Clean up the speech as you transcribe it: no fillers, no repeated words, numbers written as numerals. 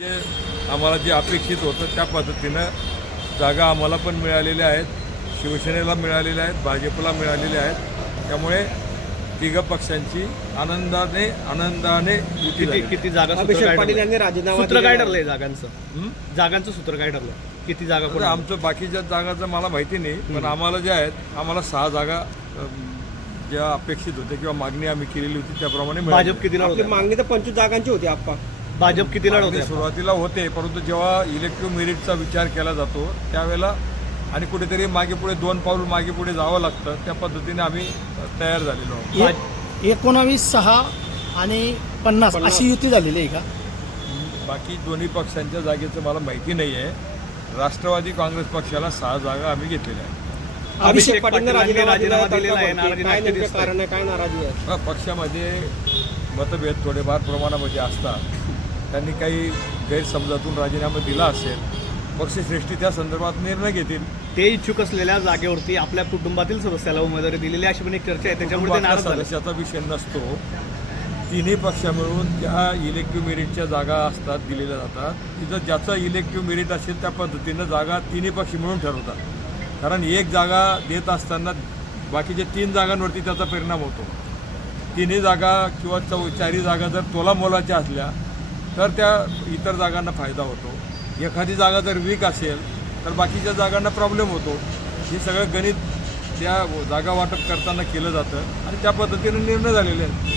जे आम्हाला जे अपेक्षित होतं त्या पद्धतीनं जागा आम्हाला पण मिळालेल्या आहेत, शिवसेनेला मिळालेल्या आहेत, भाजपला मिळालेल्या आहेत. त्यामुळे तिघं पक्षांची आनंदाने युती झाली. किती जागा अभिषेक पाटील यांनी राजीनामा सूत्र काय दिलेला ठरलंय जागांचं सूत्र काय ठरलं? किती जागा तर कोण आमचं बाकीच्या जागाचं मला माहिती नाही, पण आम्हाला ज्या आहेत आम्हाला 6 जागा ज्या अपेक्षित होत्या किंवा मागणी आम्ही केलेली होती त्याप्रमाणे मिळाली. भाजप किती आपली लढवते? मागणी तर 25 जागांची होती आप्पा. भाजप किती मागणी लढवते? सुरुवातीला होते, परंतु जेव्हा इलेक्टिव्ह मेरिटचा विचार केला जातो त्यावेळेला आणि कुठेतरी मागे पुढे 2 पाऊल मागे पुढे जावं लागतं. त्या पद्धतीने आम्ही तयार झालेलो आहोत. 19-6 आणि 50 अशी युती झालेली आहे का? बाकी दोन्ही पक्षांच्या जागेचं मला माहिती नाही आहे. राष्ट्रवादी काँग्रेस पक्षाला 6 जागा आम्ही घेतलेल्या आहेत. अभिषेक पाटीलने राजीनामा दिलेला आहे, काय नाराजी नेमकं दिसतंय. कारण आहे, काय नाराजी आहे? पक्षामध्ये मतभेद थोडेफार प्रमाणामध्ये असतात. त्यांनी काही गैरसमजातून राजीनामा दिला असेल, पक्षश्रेष्ठी त्या संदर्भात निर्णय घेतील. ते इच्छुक असलेल्या जागेवरती आपल्या कुटुंबातील सदस्याला उमेदवारी दिलेली अशी पण एक चर्चा आहे, त्याच्यामुळे ते कुटुंबातल्या नाराज झाले. सदस्याचा विषय नसतो. तिन्ही पक्ष मिळून त्या इलेक्टिव्ह मेरिटच्या जागा असतात, दिलेल्या जातात. तिथं ज्याचं इलेक्टिव्ह मेरिट असेल त्या पद्धतीनं जागा तिन्ही पक्ष मिळून ठरवतात. कारण एक जागा देत असताना बाकीच्या 3 जागांवरती त्याचा परिणाम होतो. तिन्ही जागा किंवा 4ही जागा जर तोलामोलाच्या असल्या तर त्या इतर जागांना फायदा होतो. एखादी जागा जर वीक असेल तर बाकीच्या जागांना प्रॉब्लेम होतो. हे सगळं गणित त्या जागा वाटप करताना केलं जातं आणि त्या पद्धतीने निर्णय झालेले आहेत.